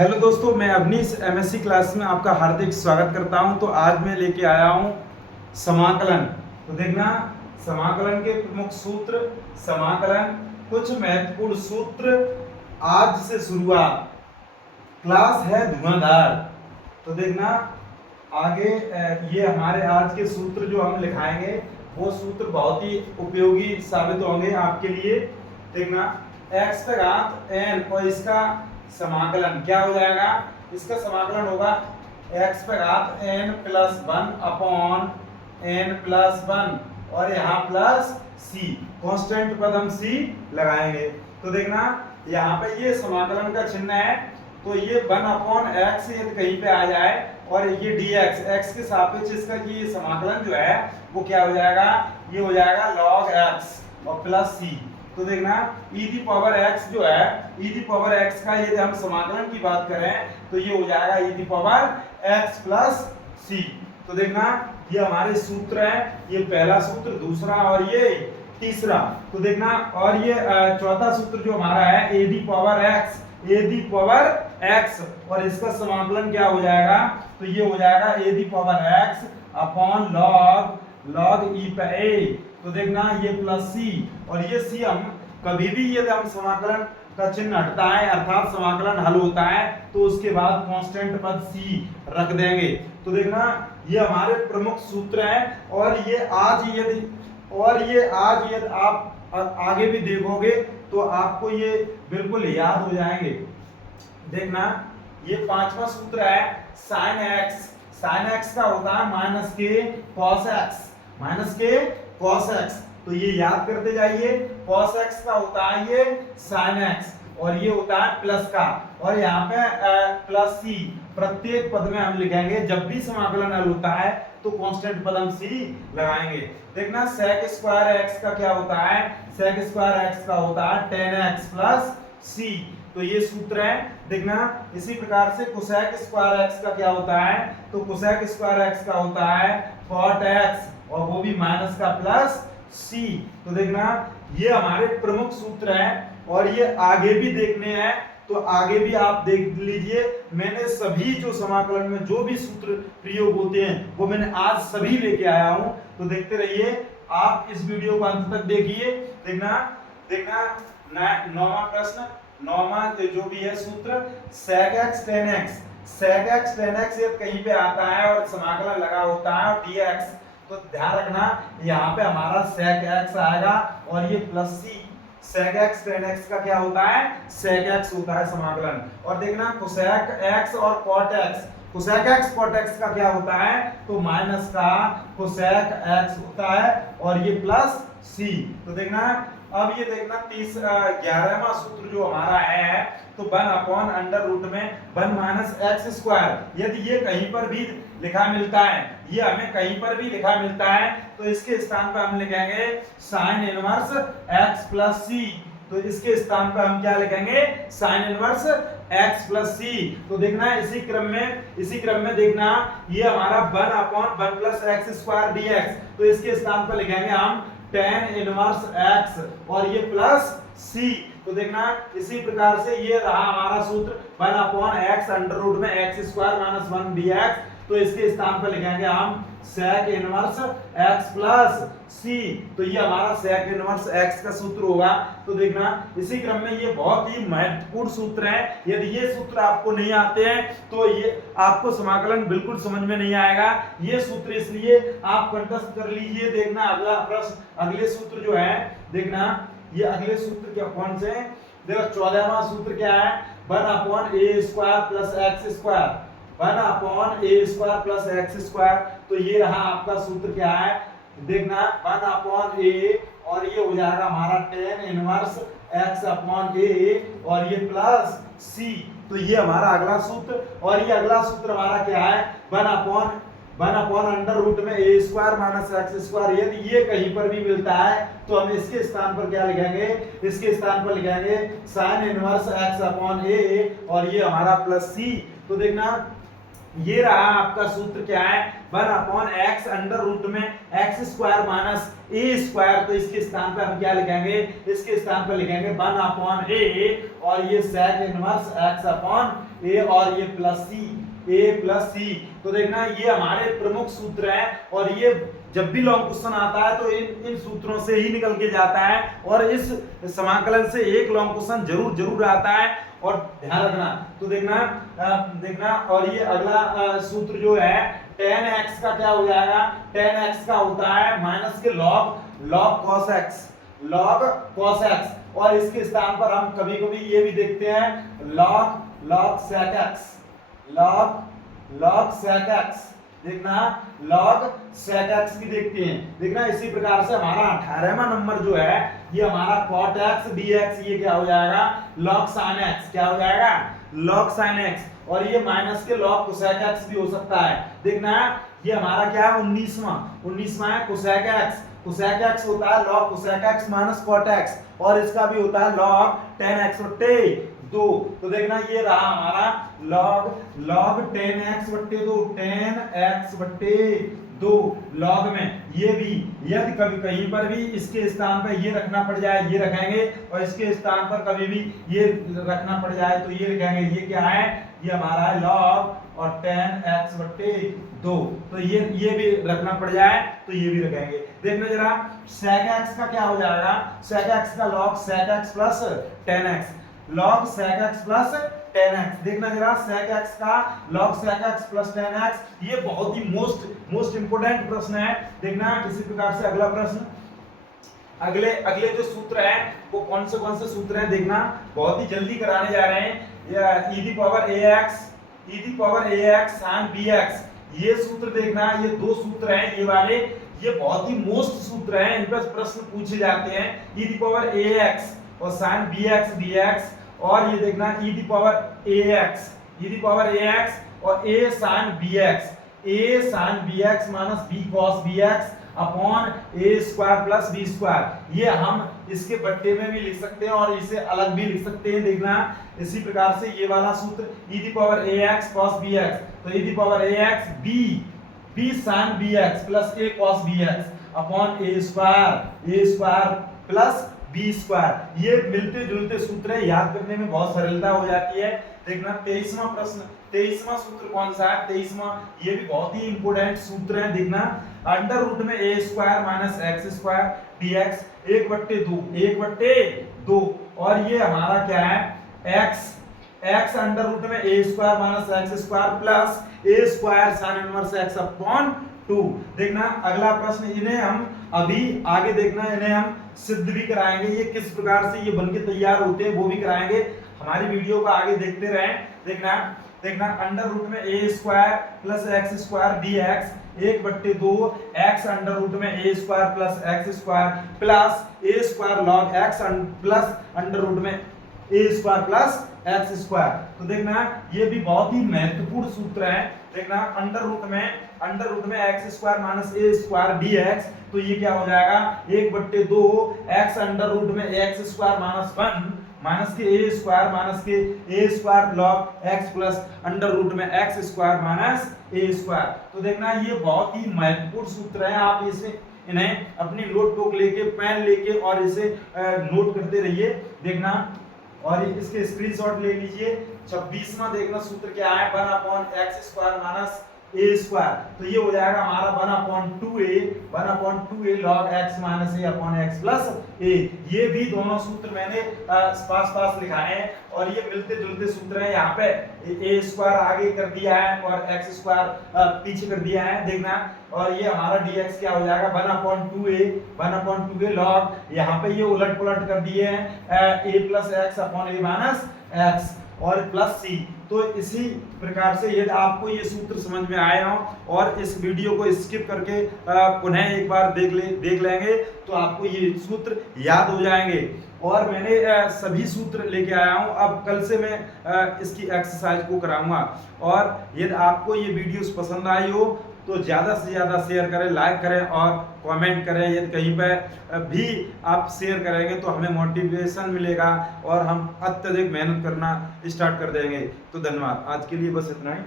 Hello दोस्तों, मैं Awanish MSc class में आपका हार्दिक स्वागत करता हूं। तो आज मैं लेके आया हूं समाकलन। तो देखना, समाकलन के प्रमुख सूत्र, समाकलन कुछ महत्वपूर्ण सूत्र। आज से शुरुआत, क्लास है धुआंधार। तो देखना आगे ये हमारे आज के सूत्र जो हम लिखाएंगे वो सूत्र बहुत ही उपयोगी साबित होंगे आपके लिए। देखना, x का घात n और इसका समाकलन क्या हो जाएगा। इसका समाकलन होगा x का घात n plus 1 upon n plus 1 और यहाँ प्लस c, कांस्टेंट पद हम c लगाएंगे। तो देखना यहाँ पे ये समाकलन का चिन्ह है, तो ये 1 अपॉन x यदि कहीं पे आ जाए और ये dx, x के सापेक्ष इसका ये समाकलन जो है वो क्या हो जाएगा, ये हो जाएगा log x और प्लस c। तो देखना e दी पावर x जो है, e दी पावर x का यदि हम समाकलन की बात करें तो ये हो जाएगा e the power x plus c। तो देखना ये हमारे सूत्र है, ये पहला सूत्र, दूसरा और ये तीसरा। तो देखना और ये चौथा सूत्र जो हमारा है a the power x, a the power x और इसका समाकलन क्या हो जाएगा, तो ये हो जाएगा a the power x upon log e पे a। तो देखना ये प्लस c और ये c, हम कभी भी यदि हम समाकलन का चिन्ह हटता है अर्थात समाकलन हल होता है तो उसके बाद कांस्टेंट पद c रख देंगे। तो देखना ये हमारे प्रमुख सूत्र हैं और ये आज यदि आप आगे भी देखोगे तो आपको ये बिल्कुल याद हो जाएंगे। देखना ये पांचवा सूत्र है sin x। sin x का होता है माइनस के cos x, माइनस के cos x। तो ये याद करते जाइए, cos x का होता है ये sin x और ये होता है प्लस का, और यहाँ पे प्लस c प्रत्येक पद में हम लिखेंगे। जब भी समाकलन हल होता है तो कांस्टेंट पद हम c लगाएंगे। देखना sec स्क्वायर x का क्या होता है, sec स्क्वायर x का होता है tan x प्लस c। तो ये सूत्र है। देखना इसी प्रकार से cosec स्क्वायर x का क्या होता है, तो cosec स्क्वायर x का होता है cot x और वो भी माइनस का प्लस c। तो देखना ये हमारे प्रमुख सूत्र हैं और ये आगे भी देखने हैं, तो आगे भी आप देख लीजिए। मैंने सभी जो समाकलन में जो भी सूत्र प्रयोग होते हैं वो मैंने आज सभी लेके आया हूं। तो देखते रहिए, आप इस वीडियो को अंत तक देखिए। देखना नौवां प्रश्न, नौवां जो भी है सूत्र sec x tan x, sec x tan x ये कहीं पे आता है और समाकलन लगा होता है और dx। तो ध्यान रखना यहाँ पे हमारा sec x आएगा और ये plus c। sec x tan x का क्या होता है, sec x होता है समाकलन। और देखना cosec x और cot x, cosec x cot x का क्या होता है, तो माइनस का cosec x होता है और ये प्लस c। तो देखना अब ये देखना 11वां सूत्र जो हमारा है, तो 1 अपॉन अंडर रूट में 1 माइनस एक्स स्क्वायर। यदि ये कहीं पर भी लिखा मिलता है, ये हमें कहीं पर भी लिखा मिलता है तो इसके स्थान पर हम लिखेंगे sine inverse x plus c। तो इसके स्थान पर हम क्या लिखेंगे, sine inverse x plus c। तो देखना इसी क्रम में देखना ये हमारा 1 upon 1 plus x square dx। तो इसके स्थान पर लिखेंगे हम tan इनवर्स x और ये प्लस c। तो देखना इसी प्रकार से ये रहा हमारा सूत्र 1 अपॉन x अंडर रूट में x स्क्वायर माइनस 1 dx। तो इसके स्थान पर लिखेंगे हम sec inverse x plus c। तो ये हमारा sec इनवर्स x का सूत्र होगा। तो देखना इसी क्रम में ये बहुत ही महत्वपूर्ण सूत्र है। यदि ये सूत्र आपको नहीं आते हैं तो ये आपको समाकलन बिल्कुल समझ में नहीं आएगा। ये सूत्र इसलिए आप कंठस्थ कर लीजिए। देखना अगला प्रश्न, अगले सूत्र जो है, देखना ये अगले सूत्र क्या कौन से हैं, देखो 14वां सूत्र क्या है, 1 upon a square plus x square, 1 upon a square plus x square. तो ये रहा आपका सूत्र क्या है, देखना 1 अपॉन a और ये हो जाएगा हमारा tan inverse x upon a और ये प्लस c। तो ये हमारा अगला सूत्र। और ये अगला सूत्र हमारा क्या है, 1 अपॉन अंडर रूट में a square minus x square. यदि ये कहीं पर भी मिलता है तो हम इसके स्थान पर क्या लिखेंगे, इसके स्थान पर लिखेंगे sine inverse x upon a और ये हमारा प्लस c। तो देखना ये रहा आपका सूत्र क्या है, 1/x अंडर रूट में एक्स स्क्वायर माइनस ए स्क्वायर। तो इसके स्थान पे हम क्या लिखेंगे, इसके स्थान पे लिखेंगे 1/a और ये sec इनवर्स x/a और ये प्लस सी, a प्लस सी। तो देखना ये हमारे प्रमुख सूत्र हैं और ये जब भी लॉन्ग क्वेश्चन आता है तो इन सूत्रों से ही निकल के जाता है और इस समाकलन से एक लॉन्ग क्वेश्चन जरूर आता है और ध्यान रखना। तो देखना और ये अगला सूत्र जो है tan x का क्या हो जाएगा, tan x का होता है माइनस के log cos x और इसके स्थान पर हम कभी-कभी ये भी देखते हैं log sec x। देखना log sec x भी देखते हैं। देखना इसी प्रकार से हमारा 18वां नंबर जो है ये हमारा cot x dx, ये क्या हो जाएगा log sin x, क्या हो जाएगा log sin x और ये माइनस के log cosec x भी हो सकता है। देखना ये हमारा क्या है 19वां है cosec x होता है log cosec x minus cot x और इसका भी होता है log tan x बट्टे 2। तो देखना ये रहा हमारा log tan x बट्टे 2, tan x बट्टे 2 log में। ये भी यदि कभी कहीं पर भी इसके स्थान पर ये रखना पड़ जाए ये रखेंगे और इसके स्थान पर कभी भी ये रखना पड़ जाए तो ये लिखेंगे। ये क्या है, ये हमारा है log और tan x बट्टे 2। तो ये भी रखना पड़ जाए तो ये भी रखेंगे। देखना जरा sec x का क्या हो जाएगा, sec x का log sec x plus tan x, log sec x plus tan x। देखना जरा sec x का log sec x plus tan x, ये बहुत ही मोस्ट इंपोर्टेंट प्रश्न है। देखना इसी प्रकार से अगला प्रश्न, अगले जो सूत्र है वो कौन से सूत्र हैं देखना, बहुत ही जल्दी कराने जा रहे हैं। e the power ax sin bx, ये सूत्र देखना, ये दो सूत्र हैं ये वाले, ये बहुत ही मोस्ट सूत्र हैं, इन पर प्रश्न पूछे जाते हैं। e दी पावर ax और sin bx dx और ये देखना e दी पावर ax और a sin bx minus b cos bx upon a square plus b square. ये हम इसके बट्टे में भी लिख सकते हैं और इसे अलग भी लिख सकते हैं। देखना इसी प्रकार से ये वाला सूत्र e the power ax cos bx, तो e the power ax b sin bx plus a cos bx upon a square plus b square. ये मिलते जुलते सूत्र है, याद करने में बहुत सरलता हो जाती है। देखना 23वां प्रश्न, 23वां सूत्र कौन सा है, 23वां, ये भी बहुत ही इंपॉर्टेंट सूत्र है। देखना अंडर रूट में a square minus x square dx 1/2 और ये हमारा क्या है x अंडर रूट में a square minus x square plus a square sin inverse x upon 2। देखना अगला प्रश्न, इन्हें हम अभी आगे देखना, इन्हें हम सिद्ध भी कराएंगे, ये किस प्रकार से ये बनके तैयार होते हैं वो भी कराएंगे। हमारी वीडियो को आगे देखते रहें। देखना अंडर रूट में a square plus x square dx 1/2 x under root में a square plus x square plus a square log x plus under root में a square plus x square. तो देखना ये भी बहुत ही महत्वपूर्ण सूत्र है। देखना अंडर रूट में x square minus a square dx, तो ये क्या हो जाएगा 1/2 x अंडर रूट में x स्क्वायर माइनस 1 माइनस के a स्क्वायर माइनस के a square log x plus under root में x square minus a square. तो देखना ये बहुत ही महत्वपूर्ण सूत्र है, आप इसे इन्हें अपनी नोटबुक लेके पेन लेके और इसे नोट करते रहिए। देखना और इसके स्क्रीनशॉट ले लीजिए। 26वां देखना सूत्र क्या है, 1/x square minus a square, तो ये हो जाएगा हमारा 1/2a log x minus a upon x plus a। ये भी दोनों सूत्र मैंने पास लिखाए हैं और ये मिलते जुलते सूत्र हैं। यहाँ पे a स्क्वायर आगे कर दिया है और x स्क्वायर पीछे कर दिया है। देखना और ये हमारा dx क्या हो जाएगा 1/2a log, यहाँ पे ये उलट पुलट कर दिए हैं a plus x upon a minus x और प्लस c। तो इसी प्रकार से यदि आपको ये सूत्र समझ में आए हों और इस वीडियो को स्किप करके पुनः एक बार देख लेंगे तो आपको ये सूत्र याद हो जाएंगे। और मैंने सभी सूत्र लेके आया हूँ, अब कल से मैं इसकी एक्सरसाइज को कराऊंगा। और यदि आपको ये वीडियोस पसंद आई हो तो ज़्यादा से ज़्यादा शेयर करें, लाइक करें और कमेंट करें। यदि कहीं पर भी आप शेयर करेंगे तो हमें मोटिवेशन मिलेगा और हम अत्यधिक मेहनत करना स्टार्ट कर देंगे। तो धन्यवाद, आज के लिए बस इतना ही।